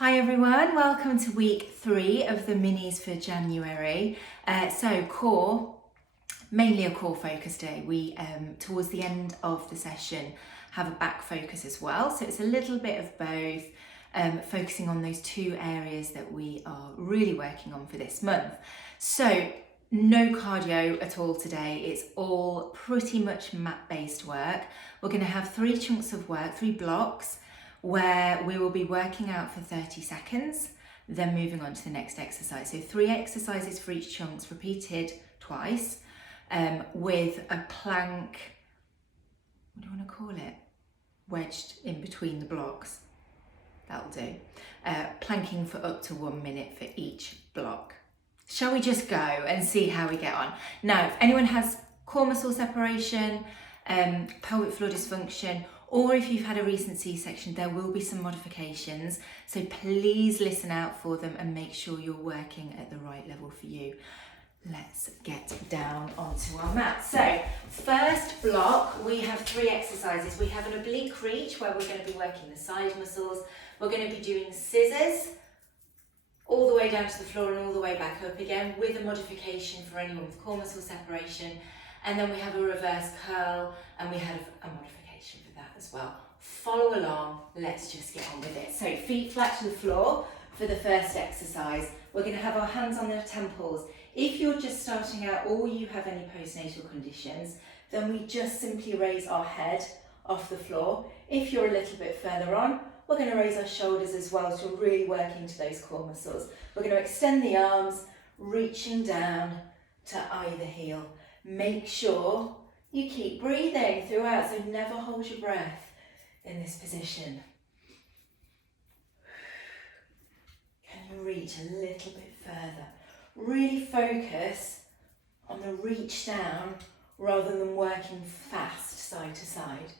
Hi everyone, welcome to week 3 of the minis for January. So core, mainly a core focus day. We, towards the end of the session, have a back focus as well. So it's a little bit of both, focusing on those two areas that we are really working on for this month. So no cardio at all today. It's all pretty much mat-based work. We're going to have 3 chunks of work, 3 blocks, where we will be working out for 30 seconds, then moving on to the next exercise. So 3 exercises for each chunks, repeated twice, with a plank, what do you want to call it? Wedged in between the blocks. That'll do. Planking for up to 1 minute for each block. Shall we just go and see how we get on? Now, if anyone has core muscle separation, pelvic floor dysfunction, or if you've had a recent C-section, there will be some modifications. So please listen out for them and make sure you're working at the right level for you. Let's get down onto our mat. So first block, we have 3 exercises. We have an oblique reach where we're going to be working the side muscles. We're going to be doing scissors all the way down to the floor and all the way back up again, with a modification for anyone with core muscle separation. And then we have a reverse curl, and we have a modification for that as well. Follow along, let's just get on with it. So feet flat to the floor for the first exercise. We're going to have our hands on the temples. If you're just starting out or you have any postnatal conditions, then we just simply raise our head off the floor. If you're a little bit further on, we're going to raise our shoulders as well to really work into those core muscles. We're going to extend the arms, reaching down to either heel. Make sure you keep breathing throughout, so never hold your breath in this position. Can you reach a little bit further? Really focus on the reach down rather than working fast side to side.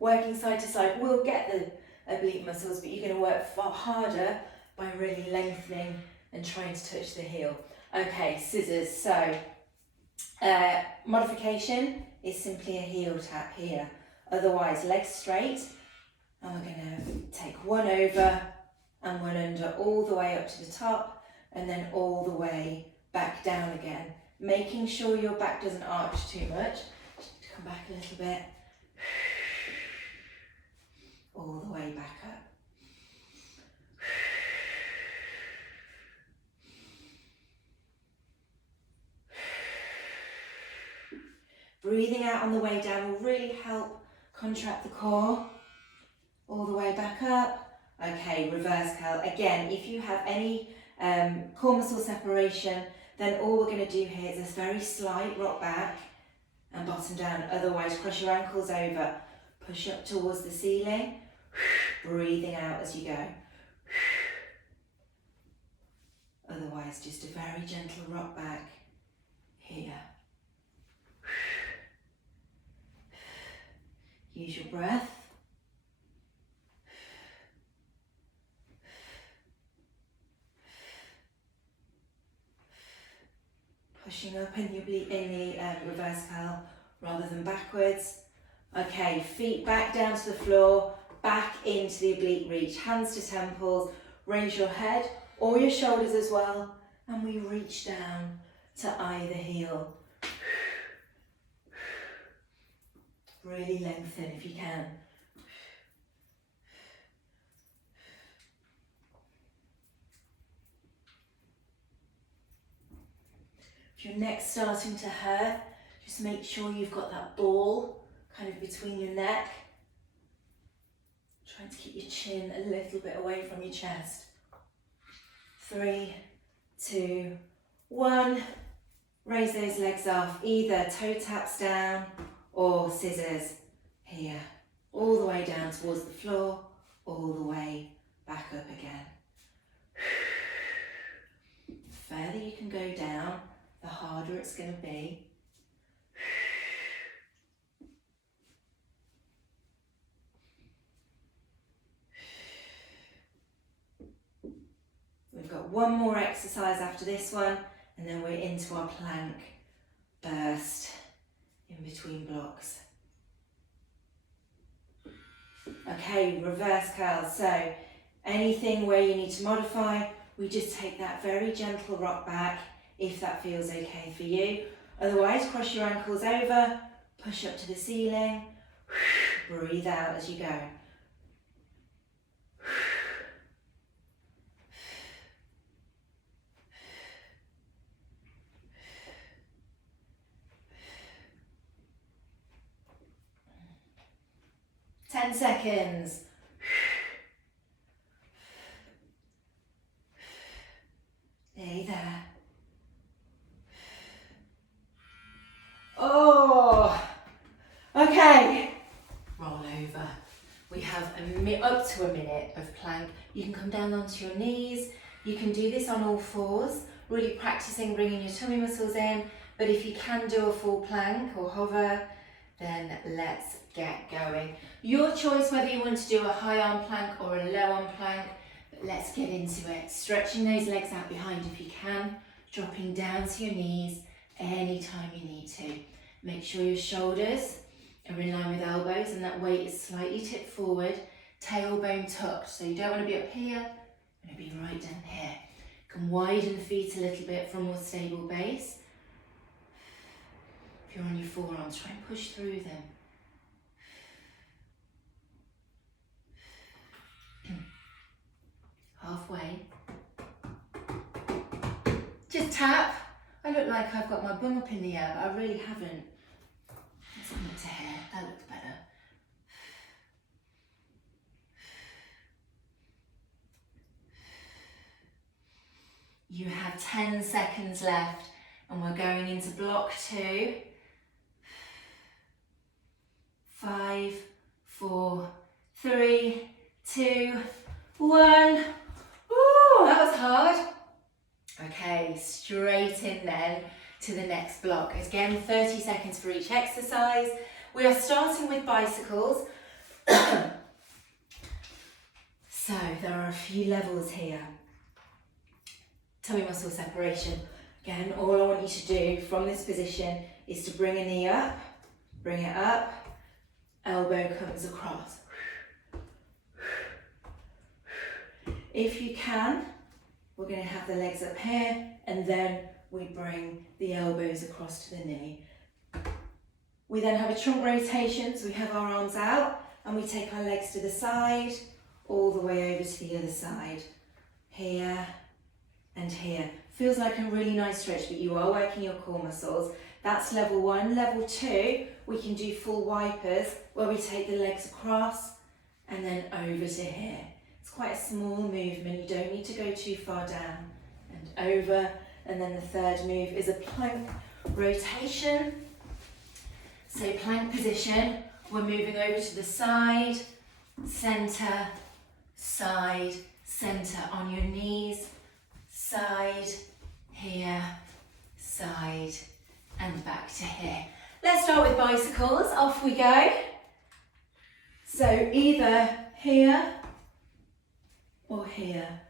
Working side to side will get the oblique muscles, but you're going to work far harder by really lengthening and trying to touch the heel. Okay, scissors. So modification is simply a heel tap here. Otherwise, legs straight, and we're going to take one over and one under all the way up to the top, and then all the way back down again. Making sure your back doesn't arch too much. Just come back a little bit. All the way back up. Breathing out on the way down will really help contract the core. All the way back up. Okay, reverse curl. Again, if you have any core muscle separation, then all we're going to do here is a very slight rock back and bottom down. Otherwise, cross your ankles over. Push up towards the ceiling. Breathing out as you go. Otherwise, just a very gentle rock back here. Use your breath. Pushing up in the reverse curl rather than backwards. Okay, feet back down to the floor, back into the oblique reach. Hands to temples, raise your head or your shoulders as well, and we reach down to either heel. Really lengthen if you can. If your neck's starting to hurt, just make sure you've got that ball kind of between your neck. Trying to keep your chin a little bit away from your chest. 3, 2, 1. Raise those legs off, either toe taps down or scissors here. All the way down towards the floor, all the way back up again. The further you can go down, the harder it's going to be. We've got one more exercise after this one, and then we're into our plank burst in between blocks. Okay, reverse curl. So Anything where you need to modify, we just take that very gentle rock back if that feels okay for you. Otherwise, cross your ankles over, push up to the ceiling, breathe out as you go. 10 seconds. Nearly there. Oh, okay. Roll over. We have up to a minute of plank. You can come down onto your knees. You can do this on all fours, really practicing bringing your tummy muscles in. But if you can do a full plank or hover, then let's get going. Your choice whether you want to do a high arm plank or a low arm plank, but let's get into it. Stretching those legs out behind if you can, dropping down to your knees anytime you need to. Make sure your shoulders are in line with elbows and that weight is slightly tipped forward, tailbone tucked. So you don't want to be up here, you want to be right down here. You can widen the feet a little bit for a more stable base. If you're on your forearms, try and push through them. Halfway. Just tap. I look like I've got my bum up in the air, but I really haven't. Let's come up to here. That looks better. You have 10 seconds left, and we're going into block 2. 5, 4, 3, 2, 1. Ooh, that was hard. Okay, straight in then to the next block. Again, 30 seconds for each exercise. We are starting with bicycles. So there are a few levels here. Tummy muscle separation. Again, all I want you to do from this position is to bring a knee up, bring it up, elbow comes across. If you can, we're going to have the legs up here and then we bring the elbows across to the knee. We then have a trunk rotation, so we have our arms out and we take our legs to the side, all the way over to the other side. Here and here. Feels like a really nice stretch, but you are working your core muscles. That's level 1. Level 2, we can do full wipers where we take the legs across and then over to here. It's quite a small movement, you don't need to go too far down and over. And then the third move is a plank rotation. So plank position, we're moving over to the side, center, side, center on your knees, side, here, side, and back to here. Let's start with bicycles, off we go. So either here or here.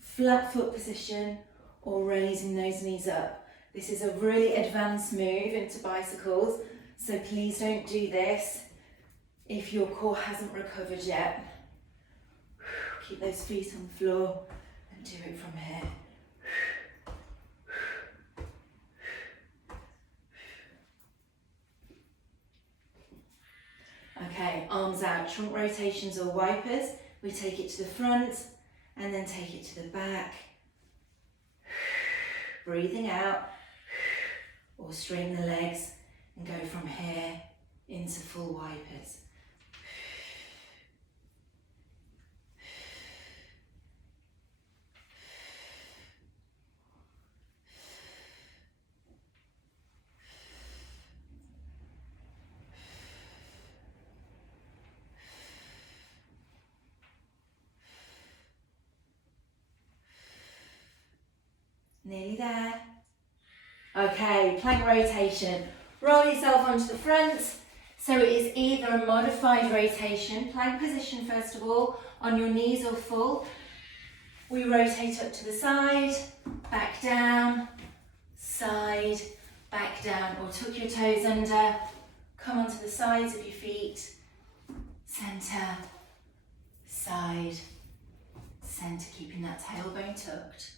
Flat foot position or raising those knees up. This is a really advanced move into bicycles, so please don't do this if your core hasn't recovered yet. Keep those feet on the floor and do it from here. Okay, arms out, trunk rotations or wipers. We take it to the front and then take it to the back. Breathing out, or straighten the legs and go from here into full wipers. Nearly there. Okay, plank rotation. Roll yourself onto the front. So it is either a modified rotation, plank position first of all, on your knees or full. We rotate up to the side, back down, side, back down, or tuck your toes under, come onto the sides of your feet, center, side, centre, keeping that tailbone tucked.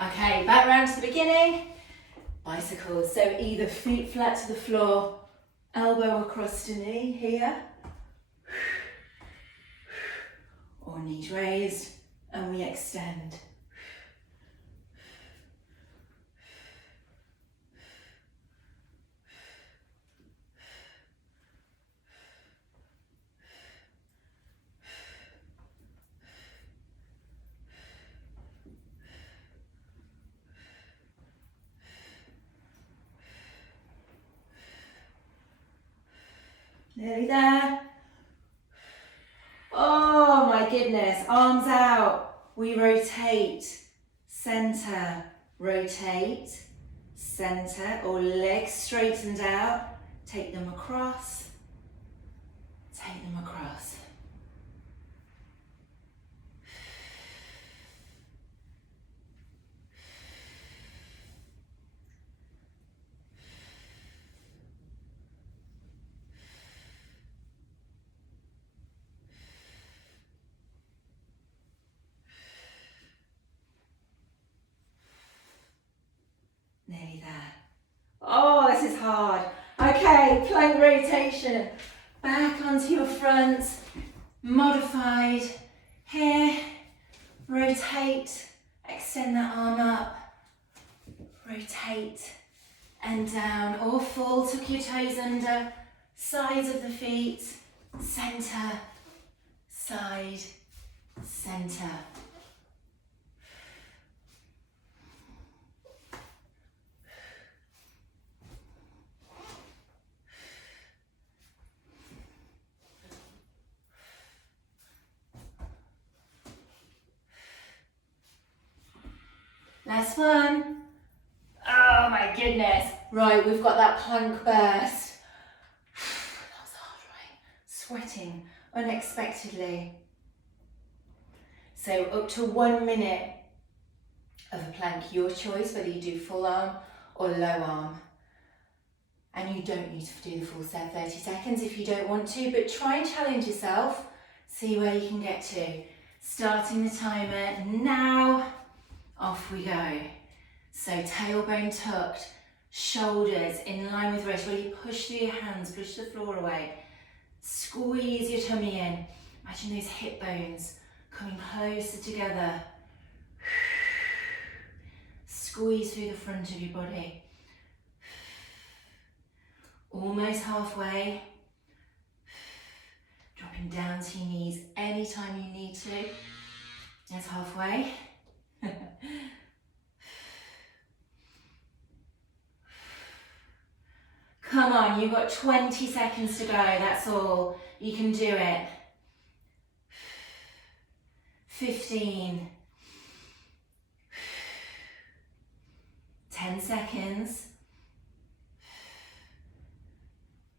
Okay, back round to the beginning. Bicycles, so either feet flat to the floor, elbow across to knee here, or knees raised, and we extend. Nearly there. Oh my goodness, arms out. We rotate, center, rotate, center, or legs straightened out. Take them across, take them across. Nearly there. Oh, this is hard. Okay, plank rotation. Back onto your front, modified. Here, rotate, extend that arm up, rotate and down, or full, tuck your toes under, sides of the feet, centre, side, centre. Last one. Oh my goodness. Right, we've got that plank burst. That was hard, right? Sweating unexpectedly. So up to 1 minute of a plank, your choice, whether you do full arm or low arm. And you don't need to do the full set, 30 seconds if you don't want to, but try and challenge yourself, see where you can get to. Starting the timer now. Off we go. So tailbone tucked, shoulders in line with wrist. Really push through your hands, push the floor away. Squeeze your tummy in. Imagine those hip bones coming closer together. Squeeze through the front of your body. Almost halfway. Dropping down to your knees anytime you need to. That's halfway. Come on, you've got 20 seconds to go, that's all. You can do it. 15. 10 seconds.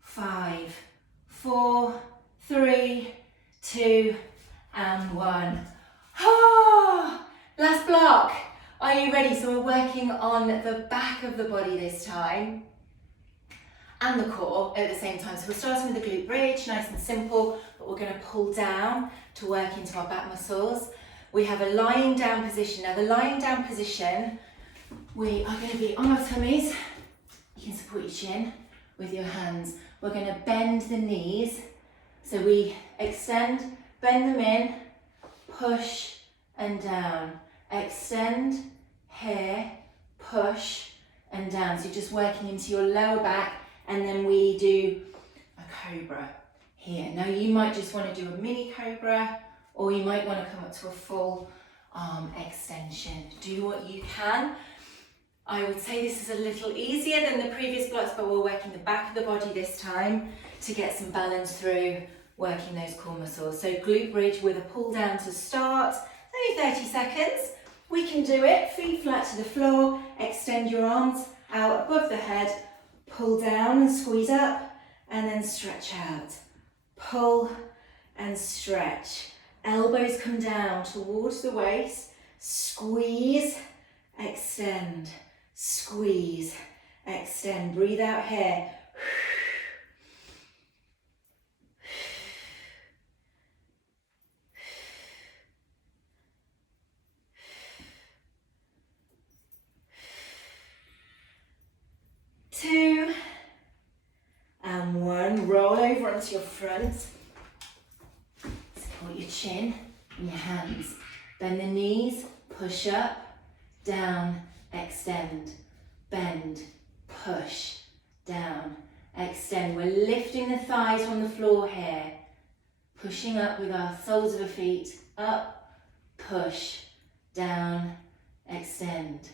5, 4, 3, 2, and 1. Ah! Last block. Are you ready? So we're working on the back of the body this time and the core at the same time. So we're starting with the glute bridge, nice and simple, but we're going to pull down to work into our back muscles. We have a lying down position. Now the lying down position, we are going to be on our tummies. You can support your chin with your hands. We're going to bend the knees. So we extend, bend them in, push and down. Extend, here, push and down. So you're just working into your lower back, and then we do a cobra here. Now you might just want to do a mini cobra, or you might want to come up to a full arm extension. Do what you can. I would say this is a little easier than the previous blocks, but we're working the back of the body this time to get some balance through working those core muscles. So glute bridge with a pull down to start, only 30 seconds. We can do it, feet flat to the floor, extend your arms out above the head, pull down and squeeze up, and then stretch out. Pull and stretch. Elbows come down towards the waist. Squeeze, extend, squeeze, extend. Breathe out here. 2 and 1. Roll over onto your front. Support your chin in your hands. Bend the knees, push up, down, extend, bend, push, down, extend. We're lifting the thighs from the floor here, pushing up with our soles of the feet, up, push, down, extend,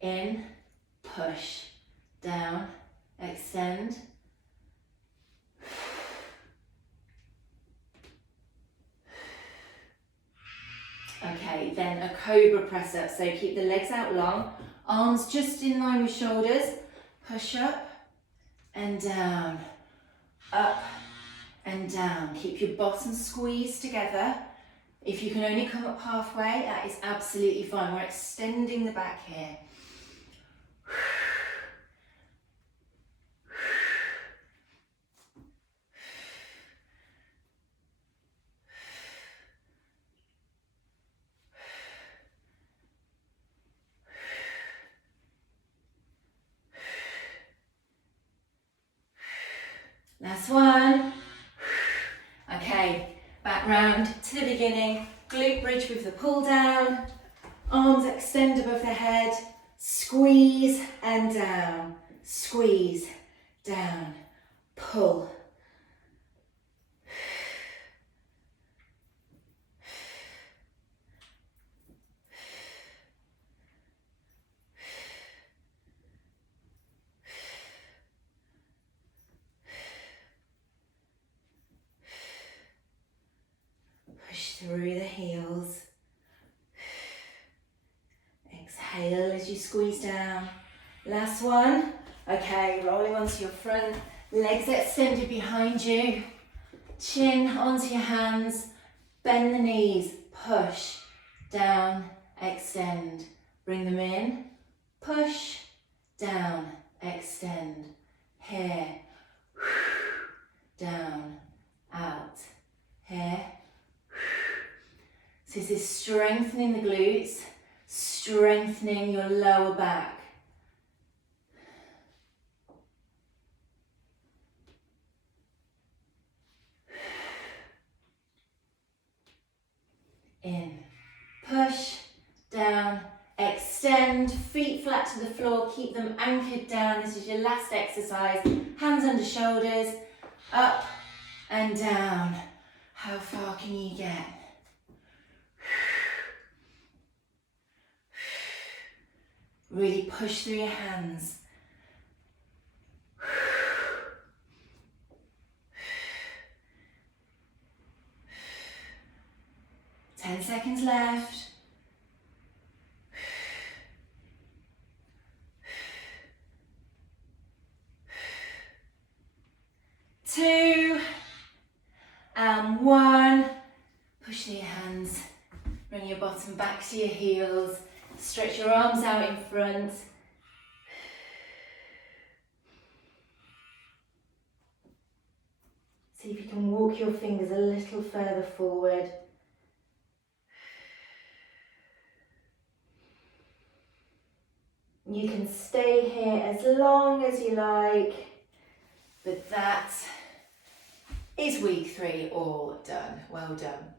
in, push, down, extend. Okay, then a cobra press up. So keep the legs out long, arms just in line with shoulders. Push up and down, up and down. Keep your bottom squeezed together. If you can only come up halfway, that is absolutely fine. We're extending the back here. Last one. Okay, back round to the beginning. Glute bridge with the pull down. Arms extend above the head. Squeeze and down. Squeeze, down, pull. Through the heels. Exhale as you squeeze down. Last one. Okay, rolling onto your front. Legs extended behind you. Chin onto your hands. Bend the knees. Push. Down. Extend. Bring them in. Push. Down. Extend. Here. Down. Out. Here. So this is strengthening the glutes, strengthening your lower back. In, push, down, extend, feet flat to the floor, keep them anchored down. This is your last exercise. Hands under shoulders, up and down. How far can you get? Really push through your hands. 10 seconds left. Two and one. Push through your hands. Bring your bottom back to your heels. Stretch your arms out in front. See if you can walk your fingers a little further forward. You can stay here as long as you like, but that is week 3 all done. Well done.